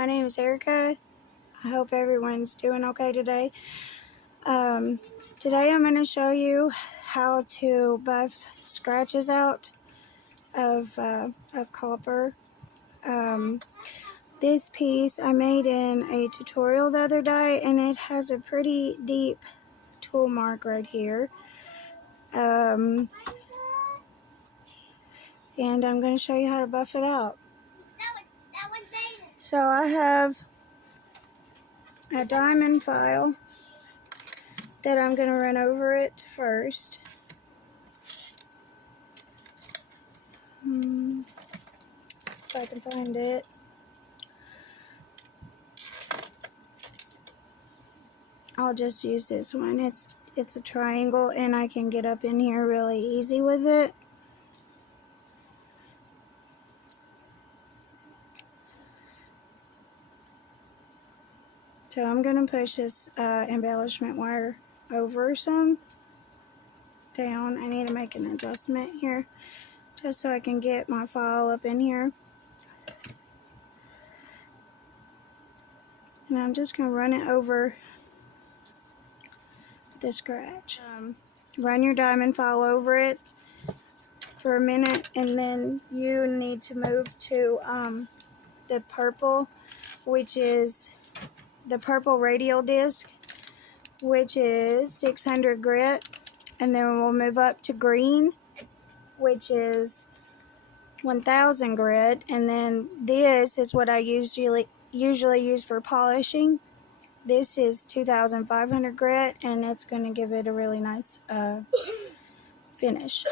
My name is Erika. I hope everyone's doing okay today. Today I'm going to show you how to buff scratches out of copper. This piece I made in a tutorial the other day, and it has a pretty deep tool mark right here. And I'm going to show you how to buff it out. So I have a diamond file that I'm going to run over it first. If I can find it. I'll just use this one. It's a triangle and I can get up in here really easy with it. So I'm going to push this embellishment wire over some down. I need to make an adjustment here just so I can get my file up in here. And I'm just going to run it over the scratch. Run your diamond file over it for a minute, and then you need to move to the purple, which is the purple radial disc, which is 600 grit, and then we'll move up to green, which is 1000 grit, and then this is what I usually use for polishing. This is 2500 grit, and it's going to give it a really nice finish.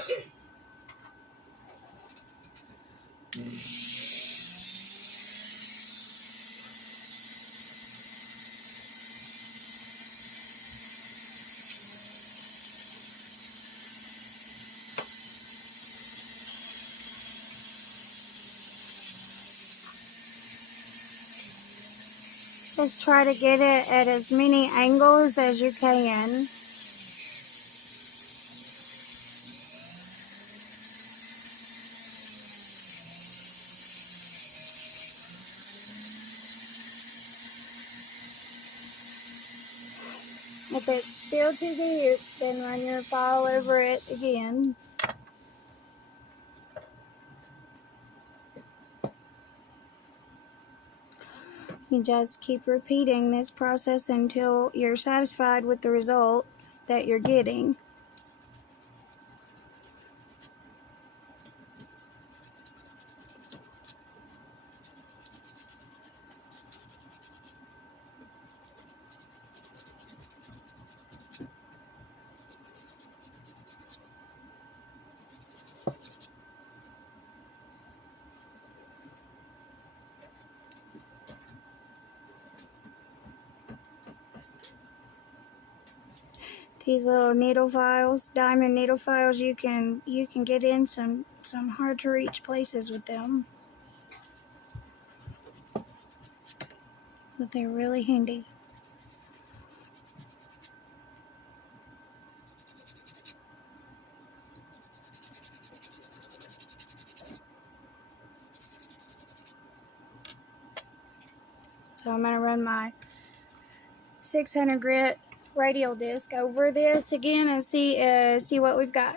Just try to get it at as many angles as you can. If it's still too deep, then run your file over it again. You just keep repeating this process until you're satisfied with the result that you're getting. These little needle files, diamond needle files, you can get in some hard to reach places with them. But they're really handy. So I'm going to run my 600 grit radial disc over this again and see what we've got.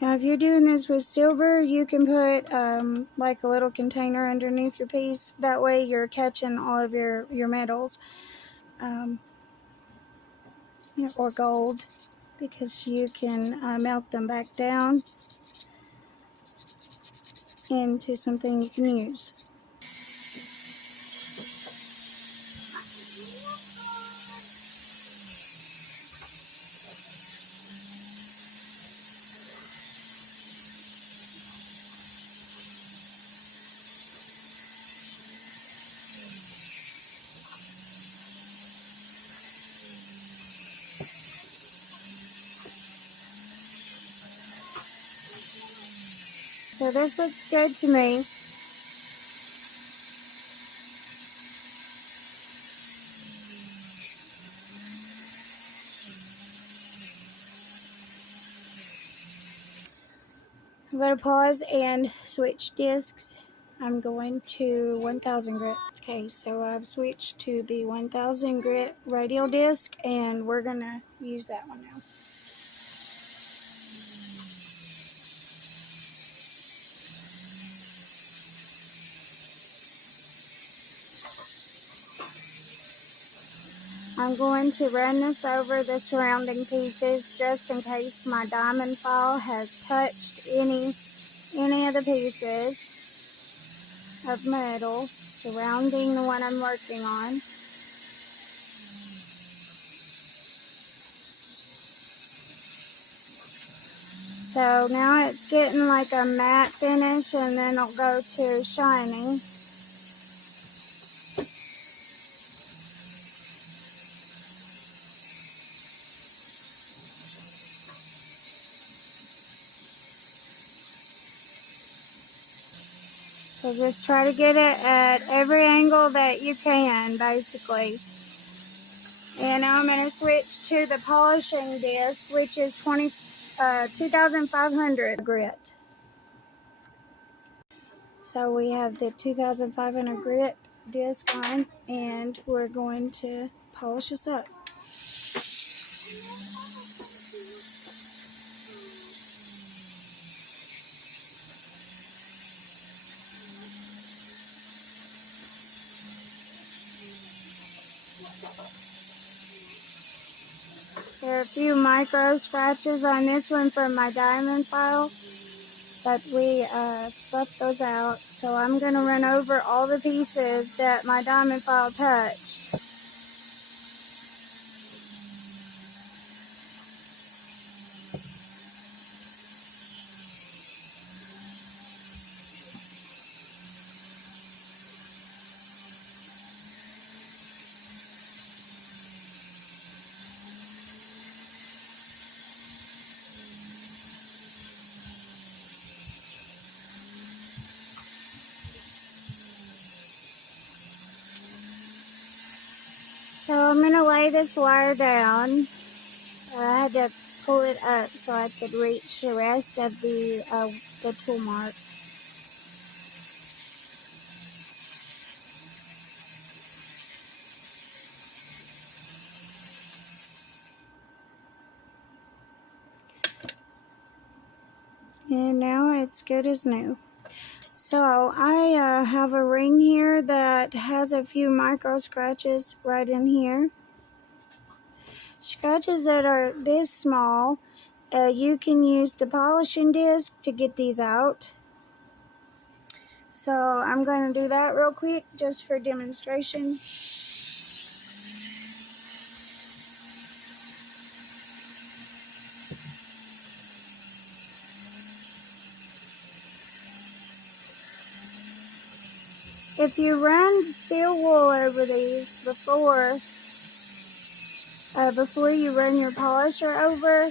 Now, if you're doing this with silver, you can put like a little container underneath your piece. That way you're catching all of your metals. Or gold, because you can melt them back down into something you can use. So this looks good to me. I'm going to pause and switch discs. I'm going to 1000 grit. Okay, so I've switched to the 1000 grit radial disc, and we're going to use that one now. I'm going to run this over the surrounding pieces just in case my diamond file has touched any of the pieces of metal surrounding the one I'm working on. So now it's getting like a matte finish, and then it'll go to shiny. So just try to get it at every angle that you can, basically. And now I'm going to switch to the polishing disc, which is 2500 grit. So we have the 2500 grit disc on, and we're going to polish this up. There are a few micro scratches on this one from my diamond file, but we buffed those out. So I'm going to run over all the pieces that my diamond file touched. So I'm going to lay this wire down. I had to pull it up so I could reach the rest of the tool mark. And now it's good as new. So I have a ring here that has a few micro scratches right in here. Scratches that are this small, you can use the polishing disc to get these out. So I'm going to do that real quick just for demonstration. If you run steel wool over these before you run your polisher over,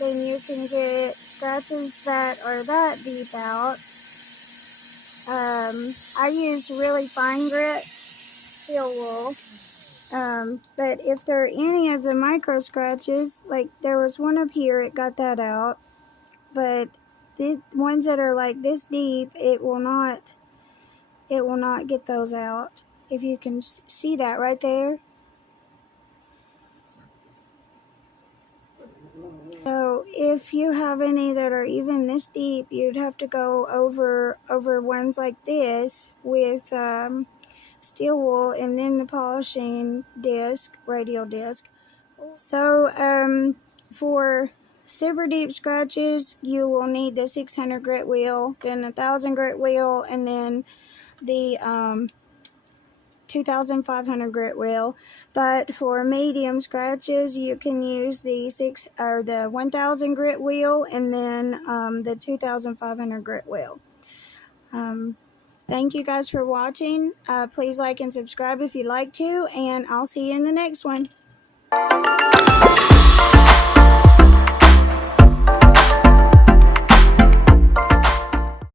then you can get scratches that are that deep out. I use really fine grit steel wool, but if there are any of the micro scratches, like there was one up here, it got that out, but the ones that are like this deep, it will not get those out. If you can see that right there. So if you have any that are even this deep, you'd have to go over ones like this with steel wool and then the polishing disc, radial disc. So for super deep scratches, you will need the 600 grit wheel, then a 1000 grit wheel, and then the 2500 grit wheel. But for medium scratches, you can use the 1000 grit wheel, and then the 2500 grit wheel. Thank you guys for watching. Please like and subscribe if you'd like to, and I'll see you in the next one.